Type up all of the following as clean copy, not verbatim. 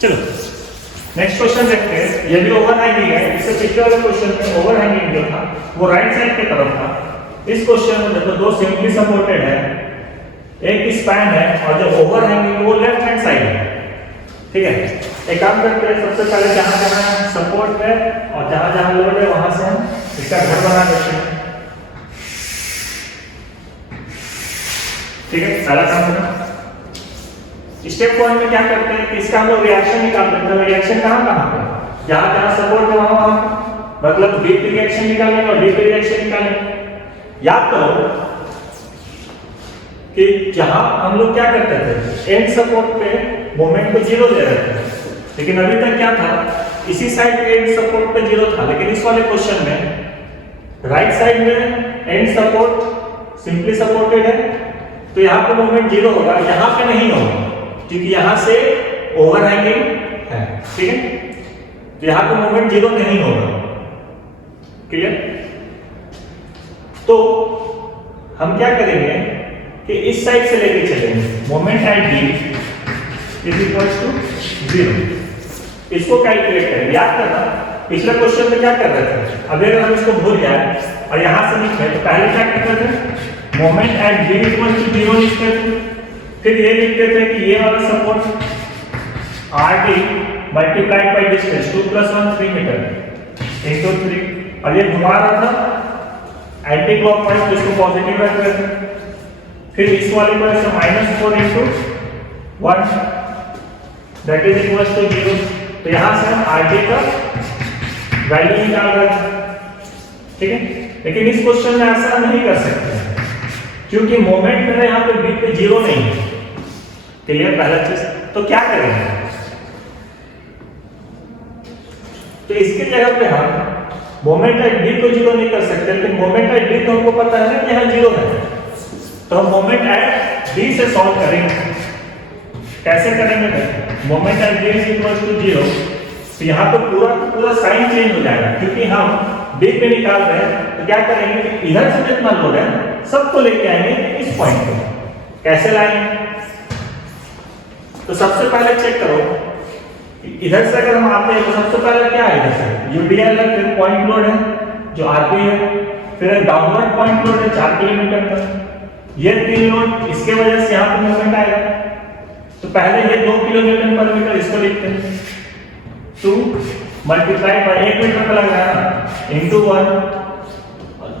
चलो next question देखते हैं। ये भी ओवरहैंगिंग है। इससे पिछले वाले क्वेश्चन में ओवरहैंगिंग जो था वो राइट साइड की तरफ था। इस क्वेश्चन में देखो दो सिंपली सपोर्टेड है, एक स्पैन है और जो ओवरहैंगिंग वो लेफ्ट हैंड साइड है। ठीक है, एक काम करते हैं, सबसे पहले जहां जहां सपोर्ट है और जहां जहां लोड है वहां से हम इसका घर बना देते हैं। ठीक है, पहला काम होगा। स्टेप 1 में क्या करते हैं कि इसका हम लोग रिएक्शन निकालते हैं। रिएक्शन कहां कहां पे, जहां जहां सपोर्ट है वहां वहां मतलब डीप रिएक्शन निकालेंगे और डीप रिएक्शन निकालेंगे। याद करो कि जहां हम लोग क्या करते थे, एंड सपोर्ट पे मोमेंट को 0 दे रहे थे, लेकिन अभी तक क्या था, इसी साइड पे एंड सपोर्ट पे 0 था। लेकिन इस वाले क्वेश्चन में राइट साइड में एंड सपोर्ट सिंपली सपोर्टेड है, तो यहाँ पे मोमेंट 0 होगा, यहाँ पे नहीं होगा क्योंकि यहाँ से ओवरहैंगिंग है। ठीक है, तो यहाँ पे मोमेंट 0 नहीं होगा। क्लियर? तो हम क्या करेंगे कि इस साइड से लेके चलेंगे, moment at D is equals to 0। इसको कैलकुलेट करें। याद करना पिछले क्वेश्चन में क्या कर रहे थे, अगर हम इसको भूल जाए और यहां से लिखें तो पहले क्या करते थे, moment at D equals to 0 लिखते थे, फिर ये लिखते थे कि ये वाला support RT multiplied by distance 2 + 1 3 meter into 3, और ये घुमा रहा था एंटी क्लॉकवाइज, तो इसको पॉजिटिव रख रहे थे। फिर इस वाले को ऐसे -4 × 1 दैट इज इक्वल्स टू 0। तो यहां से हम RT का वैल्यू निकाल रहे थे। ठीक है, लेकिन इस क्वेश्चन में ऐसा नहीं कर सकते क्योंकि मोमेंट मेरा यहाँ पे बीच पे 0 नहीं है। क्लियर? पहला चीज तो क्या करेंगे, तो इसके जगह पे हम मोमेंट एट डी को 0 नहीं कर सकते, लेकिन मोमेंट एट डी तो हमको पता है ना कि यहाँ 0 है, तो हम मोमेंट एट डी से सॉल्व करेंगे। कैसे करेंगे, moment at D is equal to 0, तो यहाँ पे पूरा साइन चेंज हो जाएगा क्योंकि हम डी पे निकाल रहे हैं। तो क्या करेंगे कि इधर से जितना लोड है सबको लेके आएंगे इस पॉइंट पे। कैसे लाएंगे, तो सबसे पहले चेक करो इधर से अगर हम आते हैं तो सबसे पहले क्या है, इधर से यूडीएल है, फिर पॉइंट लोड है जो आरपी है, फिर एक डाउनवर्ड पॉइंट लोड है 4 किलोमीटर का, ये 3 लोड, इसके वजह से यहाँ पे मूवमेंट आएगा। तो पहले ये 2 किलोमीटर पर मीटर इसको लिखते हैं, 2 मल्टीप्लाइड बाय 1 मीटर का लग रहा है इनटू 1,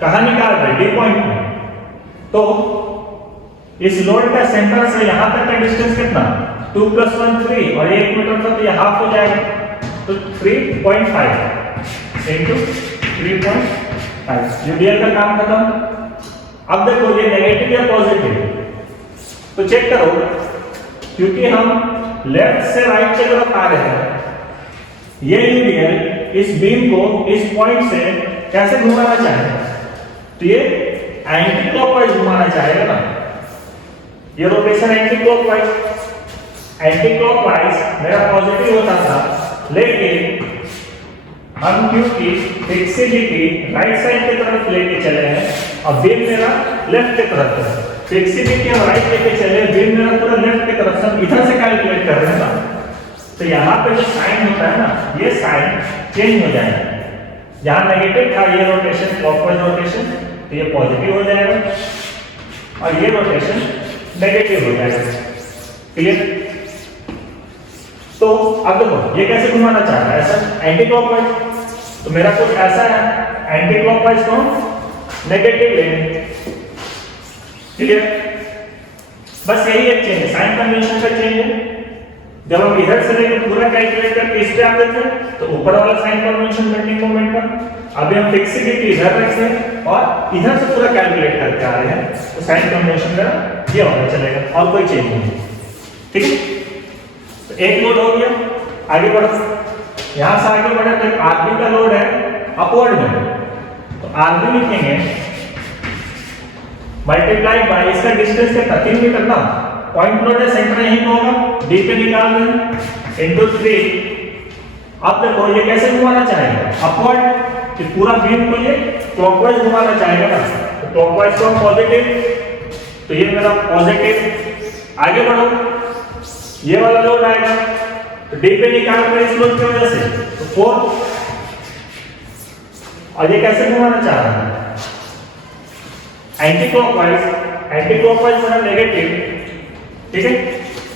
कहां निकाल रहे हैं, डी पॉइंट में। तो इस लोड का सेंटर से यहां तक का डिस्टेंस कितना, 2 + 1 3, और 1 मीटर था तो ये हाफ हो जाएगा, तो 3.5 इनटू 3.5 यूडीएल का काम खत्म। अब देखो ये नेगेटिव या पॉजिटिव, तो चेक करो क्योंकि हम लेफ्ट से राइट की तरफ आ रहे हैं, ये यूडीएल इस बीम को इस पॉइंट से कैसे घुमाना चाहेगा, तो ये एंटी क्लॉकवाइज घुमाना चाहेगा ना, ये रोटेशन एंटी क्लॉकवाइज मेरा पॉजिटिव होता था, लेकिन हम क्योंकि फिक्सिबिलिटी राइट साइड की तरफ लेके चले हैं और बीम मेरा लेफ्ट की तरफ है, फिक्सिबिलिटी हम राइट लेके चले, बीम मेरा पूरा लेफ्ट की तरफ, सब इधर से कैलकुलेट कर रहे हैं ना, तो यहाँ पे जो साइन होता है ना, ये साइन चेंज हो जाएगा। जहां नेगेटिव था ये रोटेशन क्लॉकवाइज रोटेशन, तो ये पॉजिटिव हो जाएगा और ये रोटेशन नेगेटिव हो जाएगा। क्लियर? तो अब देखो ये कैसे घुमाना चाह रहा है, ऐसा एंटी क्लॉकवाइज, तो मेरा कुछ ऐसा है एंटी क्लॉकवाइज को नेगेटिव लेंगे। क्लियर? बस यही एक चेंज है, साइन कन्वेंशन का चेंज है। जब हम इधर से लेकर पूरा कैलकुलेट करके इस पे आते थे तो ऊपर वाला साइन कन्वेंशन बेंडिंग मोमेंट का, अभी हम फिक्सिबिलिटी इधर रखते हैं और इधर से पूरा कैलकुलेट करके आ रहे हैं, तो साइन कन्वेंशन का ये होना चलेगा और कोई चेंज नहीं। ठीक है, तो एक लोड हो गया, आगे बढ़ो, यहां से आगे बढ़े तो आरबी का लोड है अपवर्ड में, तो आरबी लिखेंगे मल्टीप्लाइड बाय इसका डिस्टेंस कितना, 3 मीटर ना, पॉइंट लोड है सेंटर यहीं पे होगा, डी पे निकाल रहे हैं इनटू 3। अब देखो ये कैसे घुमाना चाहेगा, अपवर्ड, कि पूरा बीम को ये क्लॉकवाइज घुमाना चाहेगा ना, तो क्लॉकवाइज को पॉजिटिव, तो ये मेरा पॉजिटिव। आगे बढ़ो, ये वाला लोड आएगा तो डी पे निकाल रहे इस लोड की वजह से, तो 4। और ये कैसे घुमाना चाह रहा है? एंटी क्लॉकवाइज मतलब नेगेटिव, ठीक है।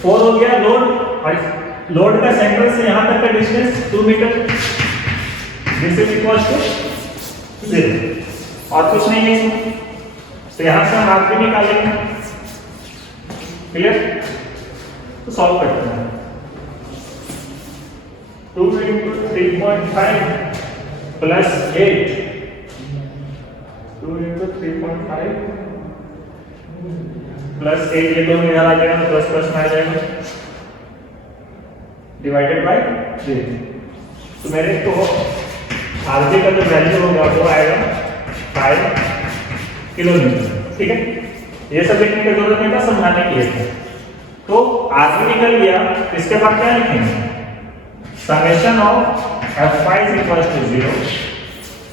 4 हो गया लोड, और लोड का सेंटर से यहां तक का distance 2 meter, this is equal to 0, और कुछ नहीं है इसमें। तो यहां से हम आर भी निकालेंगे, क्लियर। तो सॉल्व करते हैं। 2 into 3.5 plus 8, 2 into 3.5 plus 8, ये दोनों इधर आ जाएगा, प्लस प्लस में आ जाएगा, डिवाइडेड बाय 3। तो मेरे को आरबी का जो वैल्यू होगा वो आएगा 5 किलोमीटर, ठीक है। ये सब लिखने की जरूरत नहीं था, समझाने के लिए। तो आरबी निकल गया, इसके बाद क्या लिखेंगे? Summation of F5 is equal to 0,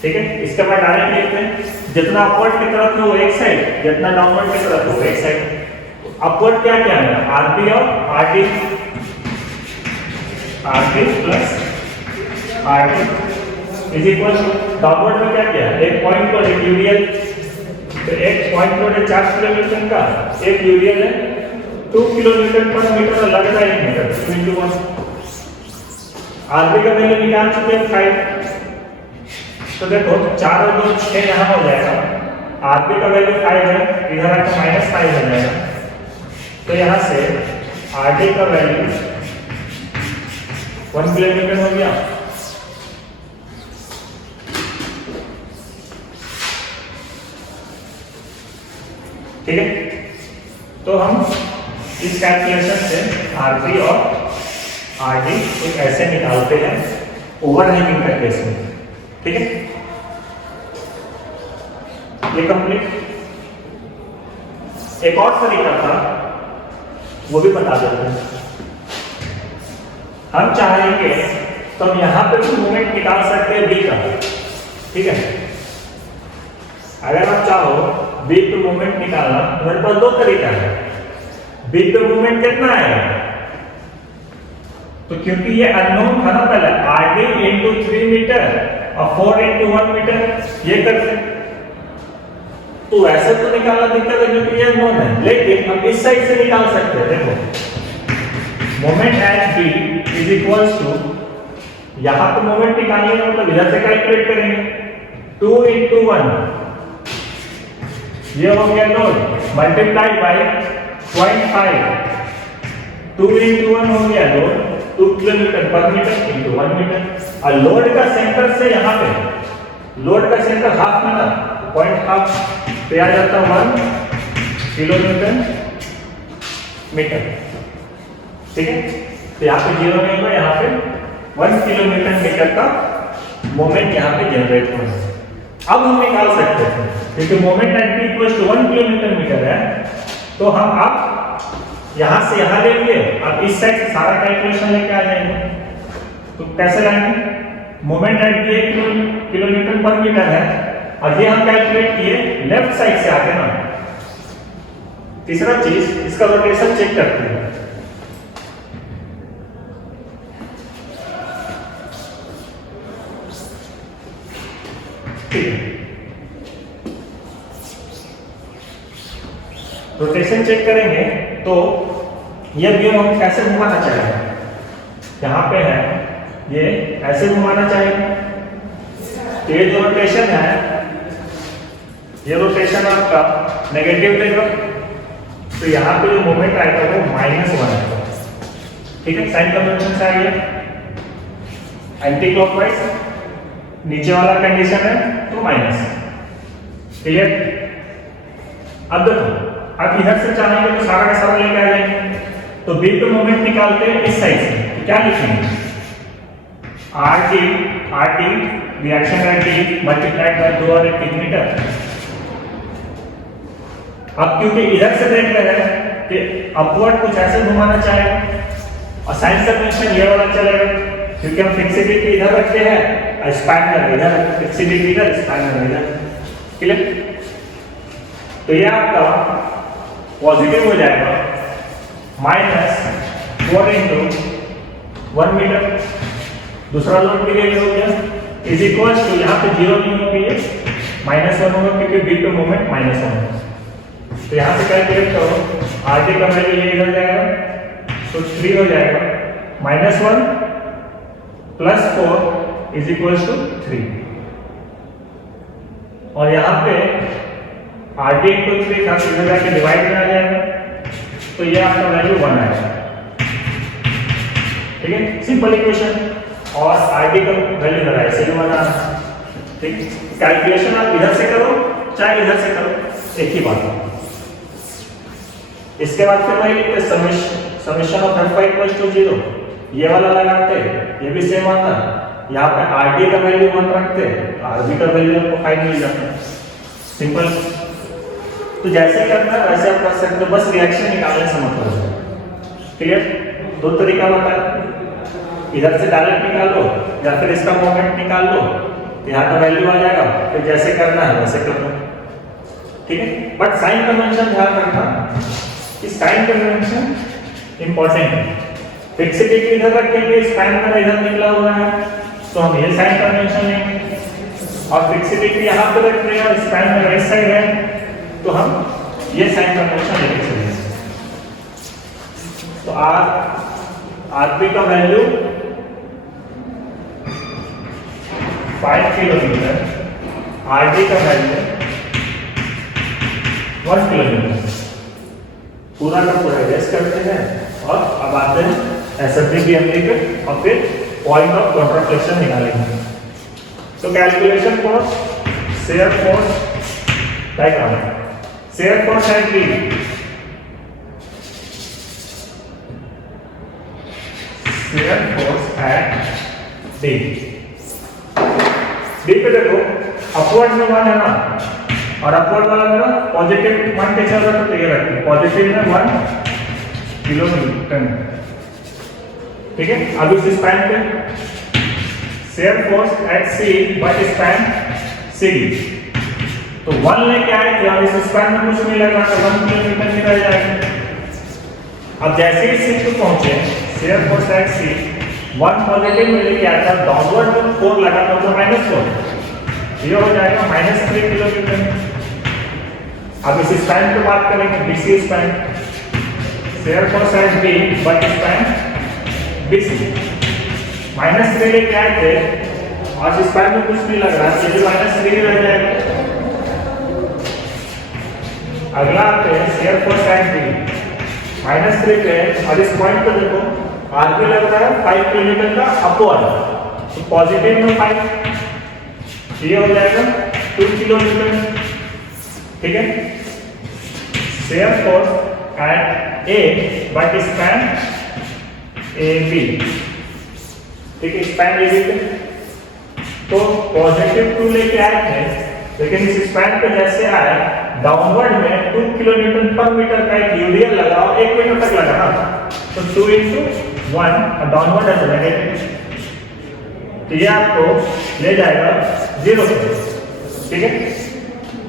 ठीक है। इसके बाद डायरेक्ट लिखते हैं, जितना अपवर्ड की तरफ है वो एक साइड, जितना डाउनवर्ड की तरफ है वो एक साइड। अपवर्ड क्या क्या है? आरबी और RD plus RD is equal to downward में क्या क्या है? एक पॉइंट लोड, एक यूरियल। तो एक पॉइंट लोड है 4 किलोमीटर का, एक यूरियल है 2 किलोमीटर पर मीटर, लगता है 1 मीटर, 2 into 1। आरबी का वैल्यू निकाल चुके हैं 5। तो देखो 4 और 2 6 यहाँ हो जाएगा। आरबी का वैल्यू 5 है, इधर आकर -5 हो जाएगा। तो यहाँ से आरडी का वैल्यू 1 किलोमीटर हो गया। ठीक है। तो हम इस कैलकुलेशन से आरबी और आरडी एक ऐसे निकालते हैं ओवरहैंगिंग का केस में, ठीक है। ये कंप्लीट। एक और तरीका था, वो भी बता देते हैं। हम चाहेंगे तो हम यहां पे भी मूवमेंट निकाल सकते हैं बी का, ठीक है। अगर आप चाहो बी पे मूवमेंट निकालना, मेरे पास 2 तरीका है। बी पे मूवमेंट कितना आएगा? तो क्योंकि ये अननोन था ना पहले, आरडी इंटू 3 मीटर और 4 इंटू 1 मीटर, ये करते। तो ऐसे तो निकालना दिक्कत है क्योंकि ये अननोन है, लेकिन हम इस साइड से निकाल सकते हैं। देखो moment at B is equals to, यहां पे मोमेंट निकालने का मतलब इधर से कैलकुलेट करेंगे 2 into 1, ये हो गया लोड, मल्टीप्लाई बाय 0.5, 2 into 1 हो गया लोड, 2 किलोमीटर पर मीटर into 1 मीटर। और लोड का सेंटर से यहाँ पे, लोड का सेंटर हाफ में ना, 0.5 पे आ जाता 1 किलोमीटर मीटर, ठीक है। तो यहाँ पे 0 नहीं होगा, यहाँ पे 1 किलोमीटर मीटर का मोमेंट यहाँ पे जनरेट होगा। अब हम निकाल सकते हैं क्योंकि moment at B equal to 1 kilometer meter है, तो हम अब यहां से यहां लेंगे, अब इस साइड से सारा कैलकुलेशन लेके आ जाएंगे। तो कैसे लाएंगे? मोमेंट एट बी 1 किलोमीटर पर मीटर है, और ये हम कैलकुलेट किए लेफ्ट साइड से आगे ना। तीसरा चीज, इसका रोटेशन चेक करते हैं। रोटेशन चेक करेंगे तो ये व्यू हम कैसे घुमाना चाहेंगे? यहाँ पे है, ये ऐसे घुमाना चाहेंगे। तो ये जो रोटेशन है, ये रोटेशन आपका नेगेटिव देगा, तो यहाँ पे जो मोमेंट आएगा वो -1 आएगा, ठीक है। साइन कन्वेंशन से आ गया। एंटी क्लॉकवाइज नीचे वाला कंडीशन है तो माइनस, क्लियर। अब देखो, अब इधर से चाहेंगे तो सारा का सारा लेके आ जाएंगे। तो बी पे मोमेंट निकालते हैं इस साइड से, तो क्या लिखेंगे? RT reaction at D multiplied by 2 और 1 मीटर। अब क्योंकि इधर से देख रहे हैं कि अपवर्ड कुछ ऐसे घुमाना चाहे, और साइन कन्वेंशन ये वाला चलेगा क्योंकि हम फिक्सिबिलिटी इधर रखते हैं, स्पैनर इधर, फिक्सिबिलिटी इधर, स्पैनर इधर, क्लियर। तो ये आपका पॉजिटिव हो जाएगा, -4 into 1 मीटर। दूसरा लोड पीरियड हो गया इज इक्वल टू, यहाँ पे 0 नहीं होगा, ये -1 होगा क्योंकि बी पे मोमेंट -1 है। तो यहाँ से कैलकुलेट करो, आरटी का वैल्यू ये इधर जाएगा तो 3 हो जाएगा, -1 + 4 इज इक्वल टू 3। और यहाँ पे आरटी × 3 था, इधर जाके डिवाइड में आ जाएगा, तो ये आपका वैल्यू 1 आएगा। ठीक है, सिंपल इक्वेशन। और आरटी का वैल्यू इधर आए, सही वाला। ठीक, कैलकुलेशन आप इधर से करो चाहे इधर से करो, एक ही बात है। इसके बाद फिर वही लिखते summation of F equal to 0, ये वाला लगाते, ये भी सेम आता। यहाँ पे आरटी का वैल्यू 1 रखते, आरबी का वैल्यू आपको 5 मिल जाता है। सिंपल। तो जैसे करना है वैसे आप कर सकते हो, बस रिएक्शन निकालने से मतलब है। क्लियर? दो तरीका बताया, इधर से डायरेक्ट निकाल लो या फिर इसका मोमेंट निकाल लो, यहाँ का वैल्यू आ जाएगा, फिर जैसे करना है वैसे कर लो। ठीक है, बट साइन कन्वेंशन ध्यान रखना कि साइन कन्वेंशन इंपॉर्टेंट है। फिक्सिटी इधर रखेंगे, स्पैन का इधर निकला हुआ है तो हम ये साइन कन्वेंशन लेंगे, और फिक्सिटी यहाँ पे रख रहे हैं और स्पैन में राइट साइड है तो हम ये साइन कन्वेंशन लेके चलेंगे। तो आरपी का वैल्यू 5 किलोमीटर, आरडी का वैल्यू 1 किलोमीटर। पूरा का पूरा रेस करते हैं और अब आते हैं एसएफडी बीएमडी पे और फिर पॉइंट ऑफ कॉन्ट्राफ्लेक्शन निकालेंगे। तो calculation for shear force diagram, shear force at B, shear force at D. D पे देखो अपवर्ड में 1 है ना, और अपवर्ड वाला मेरा पॉजिटिव 1 पे चल रहा है तो ये रखते, पॉजिटिव में 1 किलोन्यूटन। ठीक है, अब इस स्पैन पे shear force at C but span C, तो 1 लेके आए थे और इस स्पैन में कुछ नहीं लगा तो 1 किलोमीटर निकल जाएगा। अब जैसे ही सी पे पहुंचे, shear force at C 1 positive में लेके आया था, डाउनवर्ड में 4 लगा तो -4, ये हो जाएगा -3 किलोमीटर। अब इस स्पैन पे बात करेंगे, BC span, shear force at B but span BC, -3 लेके आए थे और इस स्पैन में कुछ नहीं लग रहा, ये भी -3 रह जाएगा। अगला आते हैं शेयर फोर्स एट बी, -3 पे, और इस पॉइंट पे देखो आरपी लग रहा है 5 किलोमीटर का अपवर्ड, तो पॉजिटिव में 5, ये हो जाएगा 2 किलोमीटर। ठीक है, shear force at A but span A B. ठीक है, स्पैन ए बी पे तो पॉजिटिव 2 लेके आए थे, लेकिन इस स्पैन पे जैसे आए डाउनवर्ड में 2 किलोमीटर पर मीटर का एक यूरियल लगाओ, 1 मीटर तक लगा ना, तो 2 × 1 डाउनवर्ड है नेगेटिव, तो ये आपको ले जाएगा 0 पे। ठीक है,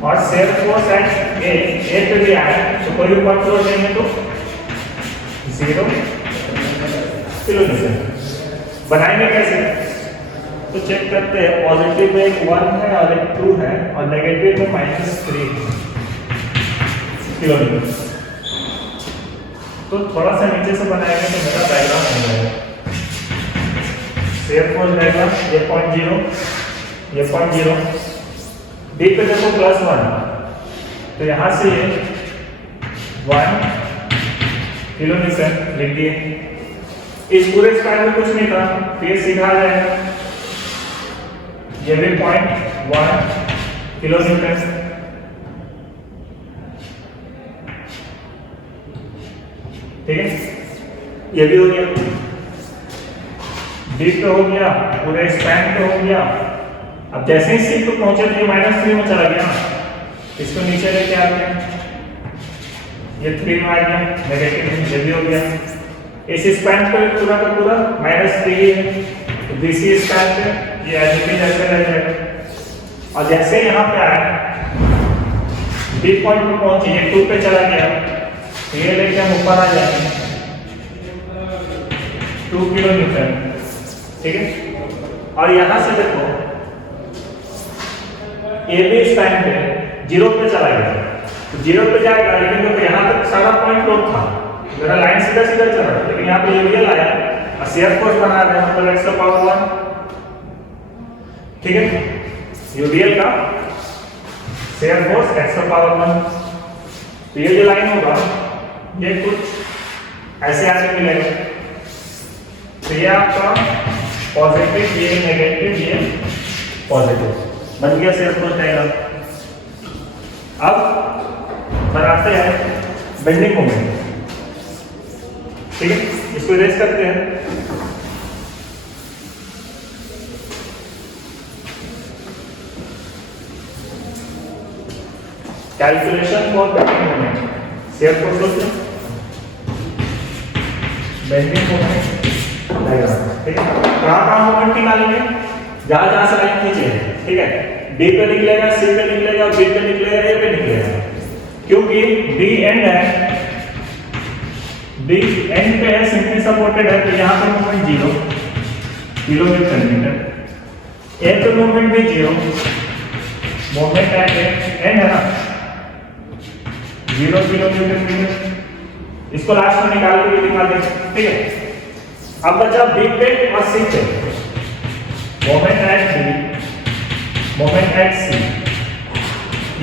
और शेयर फोर्स एट ए पे भी आए तो कोई भी पॉइंट लोड लेंगे तो 0 किलोमीटर। बनाएंगे कैसे तो चेक करते हैं, पॉजिटिव में एक 1 है और एक 2 है और नेगेटिव में -3 किलोमीटर। तो थोड़ा सा नीचे से बनाएंगे तो मेरा डायग्राम हो जाएगा। शेयर फोर्स डायग्राम, ये 0.0, ये 0.0, डी पे देखो +1, तो यहाँ से ये 1 किलोमीटर लिख दिए। इस पूरे स्क्वायर में कुछ नहीं था, फिर सीधा आ जाएगा, ये भी 0.1 किलोमीटर। ठीक है, ये भी हो गया, डी पे हो गया, पूरे स्पैन पे हो गया। अब जैसे ही सी पे पहुंचे तो ये -3 में चला गया ना, इसको नीचे लेके आते हैं, ये 3 में आ गया, नेगेटिव ये भी हो गया। इस स्पैन पे पूरा का पूरा -3 है, तो बीसी स्पैन पे ये एजिटी जैसे रह जाएगा। और जैसे यहाँ पे आए डी पॉइंट पे पहुंचे, ये 2 पे चला गया, तो ये लेके हम ऊपर आ जाएंगे, 2 2 किलो न्यूटन, ठीक है। और यहां से देखो ए भी इस टाइम पे 0 पे चला गया, तो 0 पे जाएगा, लेकिन देखो यहां तक सारा पॉइंट लोड था, मेरा लाइन सीधा सीधा चल रहा था, लेकिन यहाँ पे यूरियल आया और शेयर फोर्स बना रहे हैं, मतलब x का पावर 1, ठीक है। यूरियल का शेयर फोर्स x का पावर 1, तो ये जो लाइन होगा ये कुछ ऐसे आगे मिलेगा, तो ये आपका पॉजिटिव, ये नेगेटिव, ये पॉजिटिव बन गया शेयर फोर्स डायग्राम। अब बनाते हैं बेंडिंग मोमेंट, ठीक है, इसको इरेज करते हैं। Calculation for bending moment, shear force होता बेंडिंग मोमेंट डायग्राम, ठीक है। कहाँ मोमेंट निकालेंगे, जहां से लाइन खींचे, ठीक है। डी पे निकलेगा, सी पे निकलेगा, बी पे निकलेगा, ए पे निकलेगा, क्योंकि डी एंड है, डी एंड पे है, सिंपली सपोर्टेड है, तो यहाँ पे मोमेंट 0 किलो न्यूटन, ए पे मोमेंट भी 0, मोमेंट एट एंड है ना 0 किलो न्यूटन, इसको लास्ट में निकाल के दिखा देंगे, ठीक है। अब बचा बी पे और सी पे, moment at B, moment at C,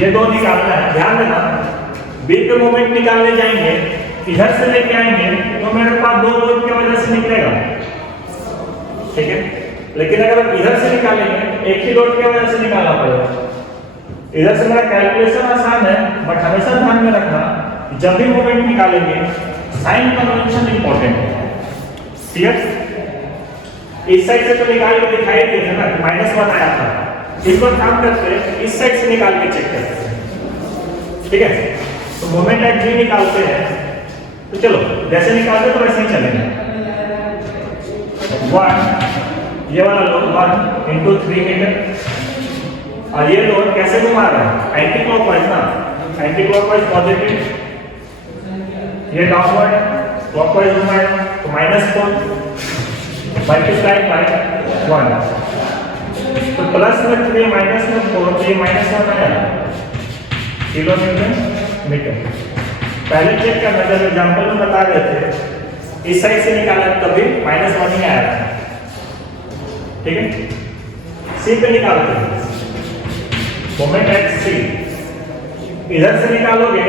ये दो निकालना है। ध्यान देना, बी पे मोमेंट निकालने जाएंगे, इधर से लेके आएंगे तो मेरे पास दो लोड की वजह से निकलेगा, ठीक है। लेकिन अगर इधर से निकालेंगे एक ही लोड की वजह से निकालना पड़ेगा। इधर से मेरा कैलकुलेशन आसान है, बट हमेशा ध्यान में रखना जब भी मोमेंट निकालेंगे साइन कन्वेंशन इंपॉर्टेंट है, क्लियर। इस साइड से तो निकाल के दिखाई दिए थे ना, -1 आया था, इस पर काम करते हैं, इस साइड से निकाल के चेक करते हैं, ठीक है। तो मोमेंट एट जी निकालते हैं, तो चलो जैसे निकालते तो वैसे ही चलेगा। 1 ये वाला लोड 1 × 3 मीटर, और ये लोड कैसे घुमा रहा है, एंटी क्लॉकवाइज ना, एंटी क्लॉकवाइज पॉजिटिव, ये डाउनवर्ड क्लॉकवाइज घुमाएगा, तो -4 मल्टीप्लाई बाय 1, तो प्लस में 3 माइनस में 4, तो ये -1 आया किलो न्यूटन मीटर। पहले चेक करना, जब एग्जांपल में बता रहे थे इस साइड से निकाला तभी -1 ही आया था, ठीक है। सी पे निकालते हैं, मोमेंट एट सी, इधर से निकालोगे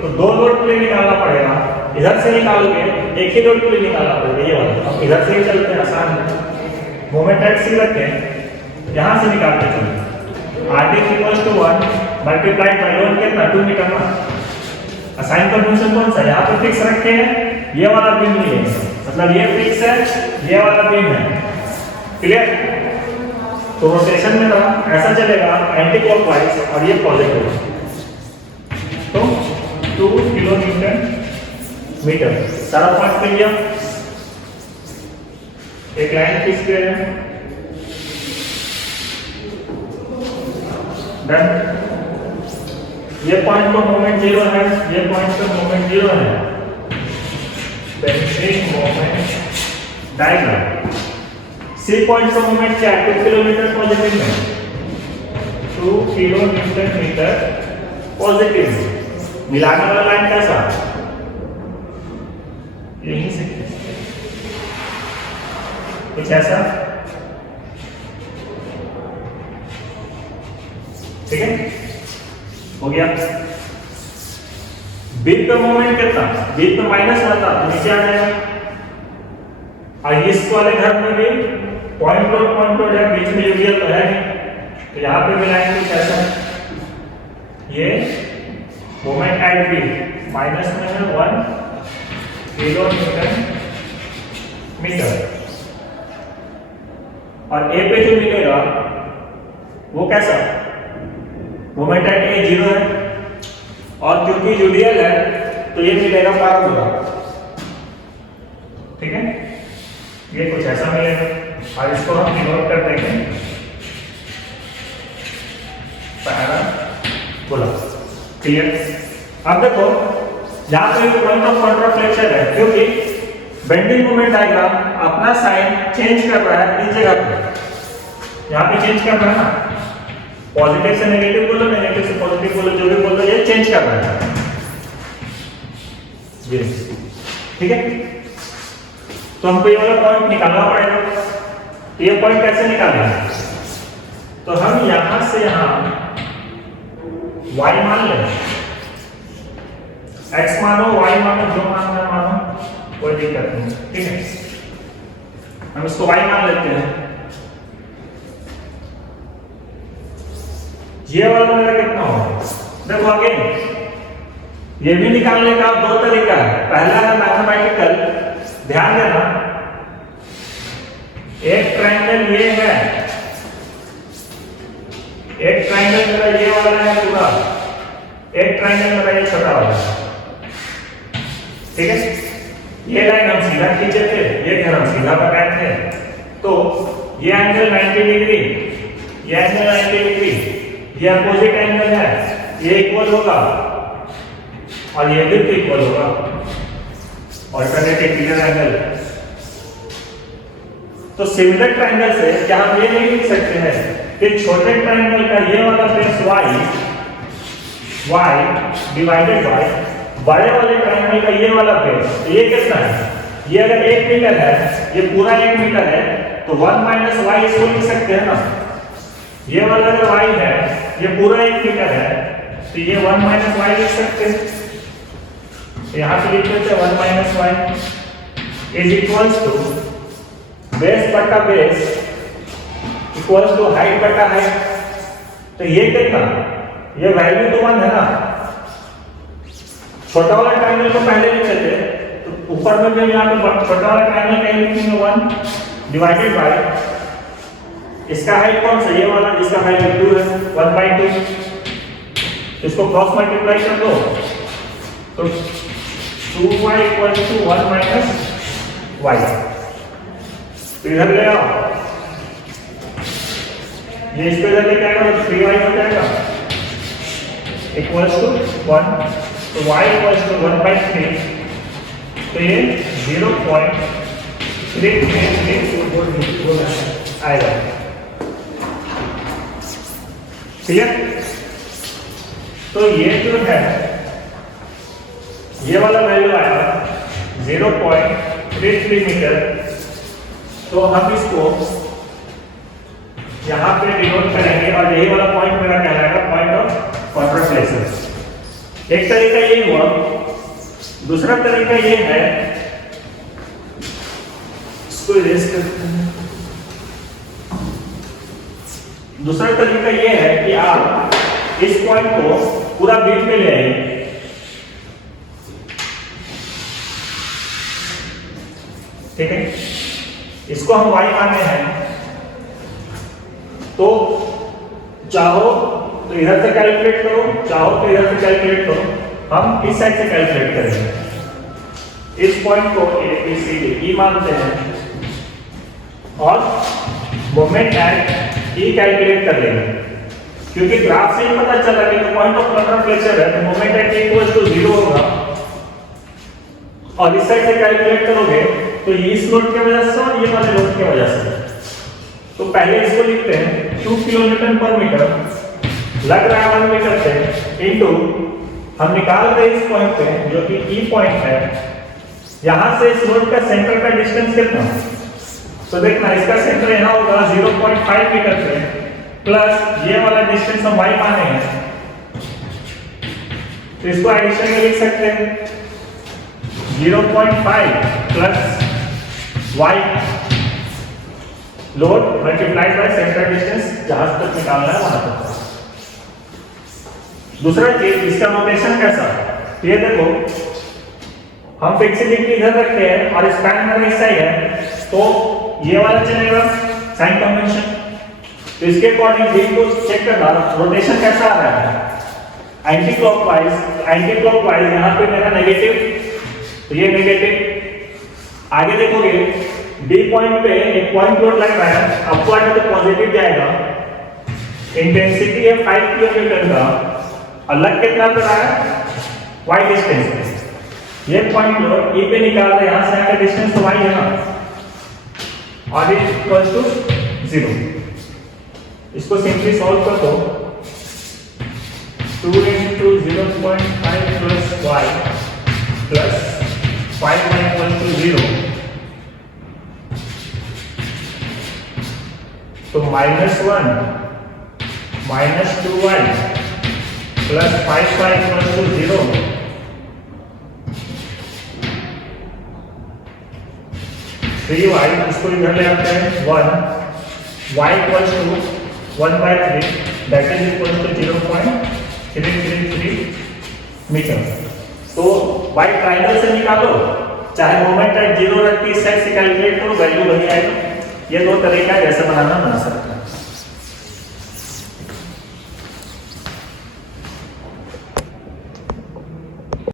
तो दो लोड के लिए निकालना पड़ेगा, इधर से निकालोगे एक ही लोड के लिए निकालना पड़ेगा, ये वाला। अब इधर से ही चलते हैं, आसान है। मोमेंट एट सी रखें, यहां से निकालते चलिए, RD = 1 मल्टीप्लाइड बाय लोड कितना 2 मीटर ना। साइन कन्वेंशन कौन सा, यहाँ पे फिक्स रखे हैं, ये वाला बीम नहीं है, मतलब ये फिक्स है, ये वाला बीम है, क्लियर। तो रोटेशन में ना ऐसा चलेगा, एंटी क्लॉकवाइज और ये पॉजिटिव, तो 2 किलो न्यूटन मीटर सारा पॉइंट मिल गया। एक लाइन खींच के डन। ये पॉइंट पर मोमेंट 0 है, ये पॉइंट पर मोमेंट 0 है, bending moment diagram. C point पर मोमेंट क्या है, 2 किलोमीटर पॉजिटिव में, 2 किलो न्यूटन मीटर पॉजिटिव। मिलाने वाला लाइन कैसा, यहीं से कुछ ऐसा, ठीक है, हो गया। बी पे मोमेंट कितना, बी पे माइनस आता तो नीचे आ जाएगा, और इस वाले घर में भी पॉइंट है, बीच में यूरियल तो है नहीं, तो यहाँ पे मिलाएंगे कुछ ऐसा, ये मोमेंट एट बी माइनस में है 1 किलो न्यूटन मीटर, और ए पे जो मिलेगा वो कैसा, मोमेंट एट ए 0 है, और क्योंकि यूरियल है तो ये मिलेगा पैराबोला, ठीक है। ये कुछ ऐसा मिलेगा, और इसको हम डिनोट कर देंगे पैराबोला, क्लियर। अब देखो यहाँ पे पॉइंट ऑफ कॉन्ट्राफ्लेक्शन है, क्योंकि बेंडिंग मोमेंट डायग्राम अपना साइन चेंज कर रहा है इस जगह पे, यहाँ पे चेंज कर रहा है ना, पॉजिटिव से नेगेटिव बोलो, नेगेटिव से पॉजिटिव बोलो, जो भी बोलो, ये चेंज कर रहा है ये, ठीक है। तो हमको ये वाला पॉइंट निकालना पड़ेगा। ये पॉइंट कैसे निकालेंगे? तो हम यहां से यहां y मान लें, x मानो, y मानो, जो मानना है मानो, कोई दिक्कत नहीं, ठीक है। हम इसको y मान लेते हैं। ये वाला मेरा कितना होगा? देखो अगेन ये भी निकालने का दो तरीका है। पहला है मैथमेटिकल, ध्यान देना, एक ट्रायंगल ये है, एक ट्रायंगल मेरा ये वाला है पूरा, एक ट्रायंगल मेरा ये छोटा वाला है, ठीक है। ये लाइन हम सीधा खींचे थे, ये घर हम सीधा बनाए थे, तो ये एंगल 90 डिग्री, ये एंगल 90 डिग्री, ये अपोजिट एंगल है, ये इक्वल होगा और ये भी तो इक्वल होगा, ऑल्टरनेटिव क्लियर एंगल। तो सिमिलर ट्रायंगल से क्या हम ये नहीं लिख सकते हैं कि छोटे ट्रायंगल का ये वाला बेस y डिवाइडेड बाय बड़े वाले ट्रायंगल का ये वाला बेस, ये कितना है? ये अगर 1 मीटर है, ये पूरा 1 मीटर है, तो 1 माइनस y इसको लिख सकते हैं ना। ये वाला अगर y है, ये पूरा 1 मीटर है, तो ये 1 माइनस y लिख सकते हैं। यहाँ पे लिख देते हैं 1 minus y is equals to base बटा बेस इक्वल्स टू हाइट बटा हाइट। तो ये कितना? ये वैल्यू तो 1 है ना। छोटा वाला ट्रायंगल को पहले लिख लेते, तो ऊपर में भी यहाँ पे छोटा वाला ट्रायंगल का लिखेंगे 1 डिवाइडेड बाय इसका हाइट कौन सा? ये वाला, जिसका हाइट 2 है, 1/2। इसको क्रॉस मल्टीप्लाई कर दो तो 2y equal to 1 minus y। इधर ले आओ, ये इसको इधर लेके आएगा तो 3y हो जाएगा इक्वल्स टू 1, तो y इक्वल्स टू 1/3, तो ये 0.3334 आएगा, क्लियर। तो ये जो है, ये वाला वैल्यू आया 0.33 मीटर। तो हम इसको यहां पे डिनोट करेंगे और यही वाला पॉइंट मेरा कहलाएगा पॉइंट ऑफ कॉन्ट्राफ्लेक्शन। एक तरीका ये हुआ, दूसरा तरीका ये है, इसको इरेज करते हैं। दूसरा तरीका ये है कि आप इस पॉइंट को पूरा बीच में ले आइए, ठीक है। इसको हम y माने हैं, तो चाहो तो इधर से कैलकुलेट करो, चाहो तो इधर से कैलकुलेट करो। हम इस साइड से कैलकुलेट करेंगे। इस पॉइंट को A B C D E मानते हैं और मोमेंट एट ई कैलकुलेट कर लेंगे, क्योंकि ग्राफ से ही पता चला कि पॉइंट ऑफ कॉन्ट्राफ्लेक्शन है तो moment at E equals to 0 होगा। और इस साइड से कैलकुलेट करोगे तो ये इस लोड की वजह से और ये वाले लोड की वजह से। तो पहले इसको लिखते हैं 2 किलोमीटर पर मीटर लग रहा है 1 मीटर से इनटू हम निकाल रहे इस पॉइंट पे जो कि ई पॉइंट है, यहां से इस लोड का सेंटर का डिस्टेंस कितना? तो देखना इसका सेंटर यहां होगा 0.5 मीटर पे प्लस ये वाला डिस्टेंस हम y माने हैं, तो इसको एडिशन में लिख सकते हैं 0.5 plus y load multiplied by centre distance जहां तक निकालना है वहां तक। दूसरा चीज, इसका नोटेशन कैसा? ये देखो हम फिक्सिबिलिटी इधर रखते हैं और स्पैन मेरा हिस्सा ही है, तो ये वाला चलेगा साइन कन्वेंशन। तो इसके अकॉर्डिंग भी को चेक करना रोटेशन कैसा आ रहा है, एंटी क्लॉकवाइज यहाँ पे मेरा नेगेटिव, तो ये नेगेटिव। आगे देखोगे डी पॉइंट पे एक पॉइंट लोड लग रहा है, अपवर्ड तो पॉजिटिव जाएगा, इंटेंसिटी है 5 किलोमीटर का, अलग कितना कर रहा है y डिस्टेंस। ये पॉइंट लो, ई पे निकाल रहे हैं, यहाँ से यहाँ का डिस्टेंस तो y है ना, और इट इक्वल टू 0। इसको सिंपली सॉल्व कर दो, 2 into 0.5 plus y plus 5y equal to 0, तो -1 minus 2y plus 5y equal to 0, three Y, इसको इधर ले आते हैं 1, y equals to 1/3, that is equal to 0.333 मीटर। तो बाई ट्राइंगल से निकालो, चाहे मोमेंट एट 0 रख के सेट से कैलकुलेट करो, वैल्यू वही आएगा। ये दो तरीका है जैसे बनाना बना सकते।